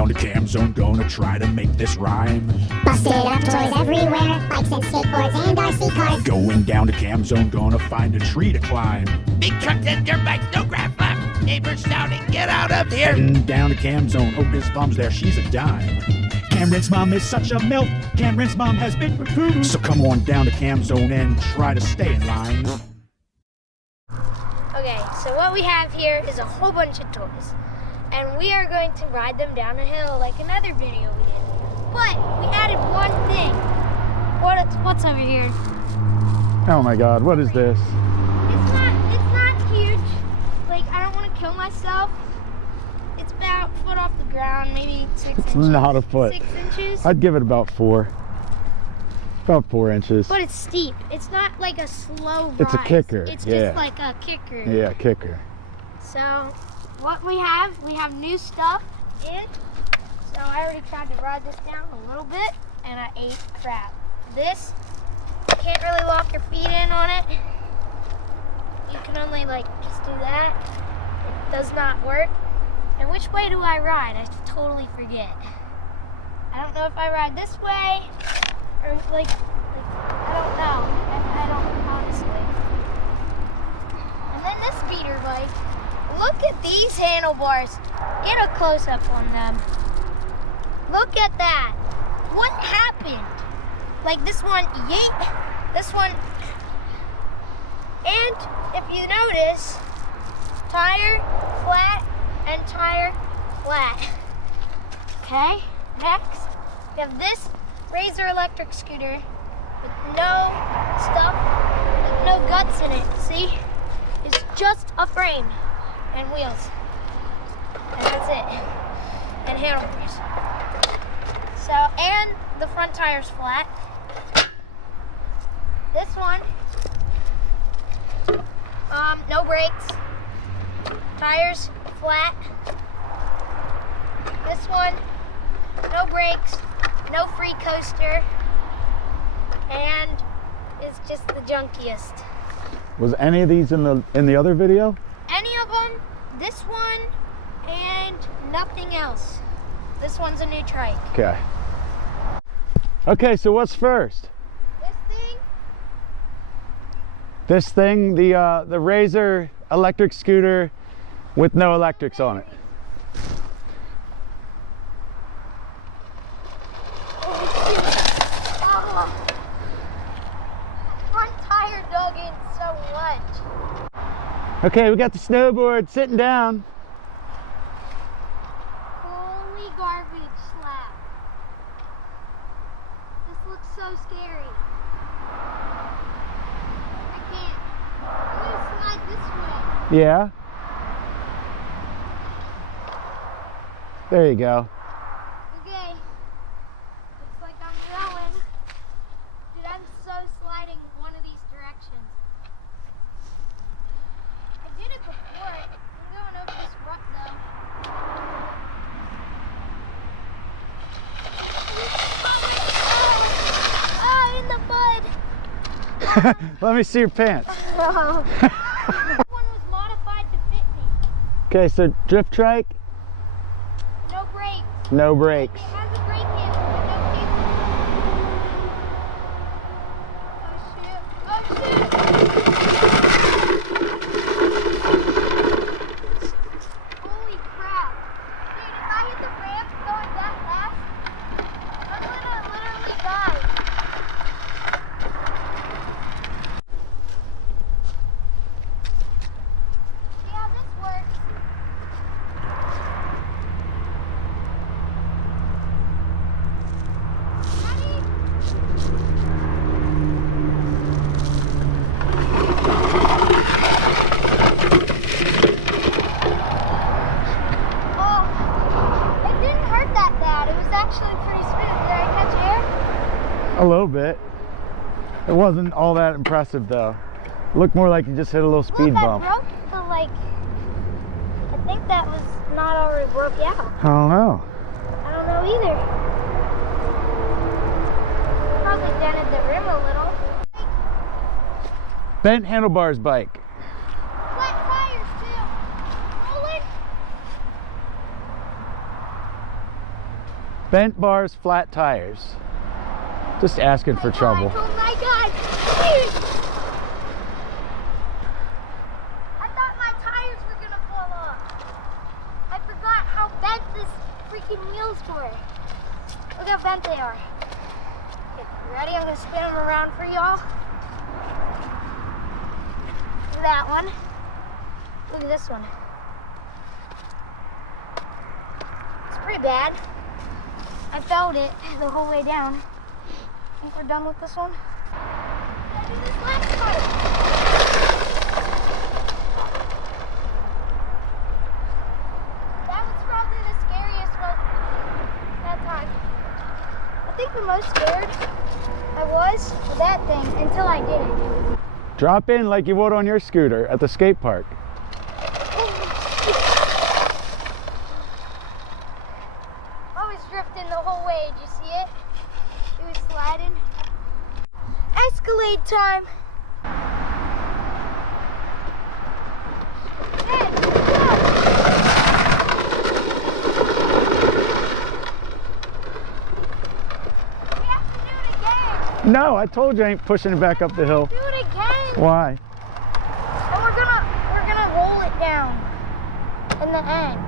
down to Cam Zone, gonna try to make this rhyme. Busted up toys everywhere, bikes and skateboards and RC cars. Going down to Cam Zone, gonna find a tree to climb. Big trucks and dirt bikes, no grab left. Neighbors shouting, get out of here. Heading down to Cam Zone, hope his mom's there, she's a dime. Cameron's mom is such a milf, Cameron's mom has been recruited. So come on down to Cam Zone and try to stay in line. Okay, so what we have here is a whole bunch of toys. And we are going to ride them down a hill like another video we did. But we added one thing. What's over here? Oh my God, what is this? It's not huge. Like, I don't want to kill myself. It's about a foot off the ground, maybe 6 inches. Not a foot. 6 inches. I'd give it about 4. About 4 inches. But it's steep. It's not like a slow rise. It's a kicker. It's yeah. just like a kicker. Yeah, kicker. So, what we have new stuff in. So I already tried to ride this down a little bit, and I ate crap. This, you can't really lock your feet in on it. You can only like just do that. It does not work. And which way do I ride? I totally forget. I don't know if I ride this way, or like I don't know. I don't honestly. And then this speeder bike. Look at these handlebars. Get a close-up on them. Look at that. What happened? Like this one, yeet. This one. And if you notice, tire, flat, and tire, flat. Okay, next, we have this Razor electric scooter with no stuff, with no guts in it. See? It's just a frame and wheels, and that's it, and handlebars. So, and the front tire's flat. This one, no brakes, tires flat. This one, no brakes, no free coaster, and it's just the junkiest. Was any of these in the other video? Any of them, this one, and nothing else. This one's a new trike. Okay. Okay, so what's first? This thing, the Razor electric scooter with no electrics on it. Oh, front tire dug in so much. Okay, we got the snowboard sitting down. Holy garbage slab. This looks so scary. I can't. I'm gonna slide this way. Yeah. There you go. Okay. Looks like I'm going. Dude, I'm so sliding one of these directions. I did it before. I'm going over this rut though. In the mud. Let me see your pants. This one was modified to fit me. Okay, so drift trike, No brakes. no brakes. It has a brake handle, but no cable. Oh shoot! Holy crap! Dude, if I hit the ramp going that fast, I'm gonna literally die. See how this works? Oh, it didn't hurt that bad. It was actually pretty smooth. Did I catch air? A little bit. It wasn't all that impressive though. It looked more like you just hit a little speed Look, bump. I broke the, like, I think that was not already broke out. I don't know. I don't know either. Probably dented the rim a little. Bent handlebars bike. Flat tires too. Rolling. Bent bars, flat tires. Just asking for trouble. Oh my God! I thought my tires were gonna fall off. I forgot how bent this freaking wheels were. Look how bent they are. Okay, you ready? I'm gonna spin them around for y'all. Look at that one. Look at this one. It's pretty bad. I felt it the whole way down. I think we're done with this one. Let's do this last part. That was probably the scariest one that time. I think the most scared I was with that thing until I did it. Drop in like you would on your scooter at the skate park. I was drifting the whole way. Did you see it? It was sliding. Escalade time. Hey, go. We have to do it again. No, I told you I ain't pushing it back up the hill. Do it again. Why? And we're gonna roll it down in the end.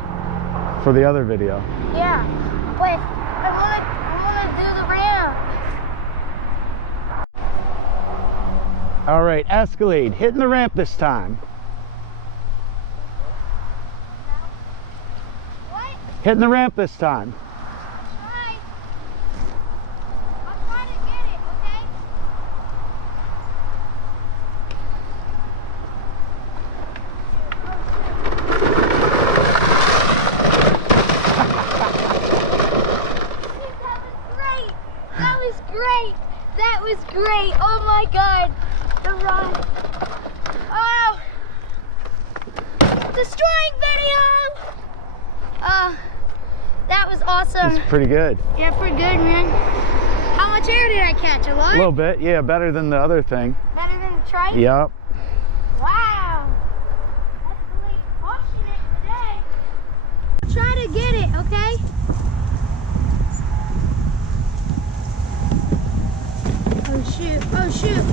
For the other video. Yeah. Wait, I wanna do the ramp. All right, Escalade, hitting the ramp this time. What? Hitting the ramp this time. Try. I'll try to get it, okay? That was great. That was great. Oh my God. The run. Oh. Destroying video. That was awesome. It's pretty good. Yeah, pretty good, man. How much air did I catch? A lot? A little bit, yeah, better than the other thing. Better than the trike? Yep. Wow. That's really pushing it today. Try to get it, okay? Oh shoot, oh shoot.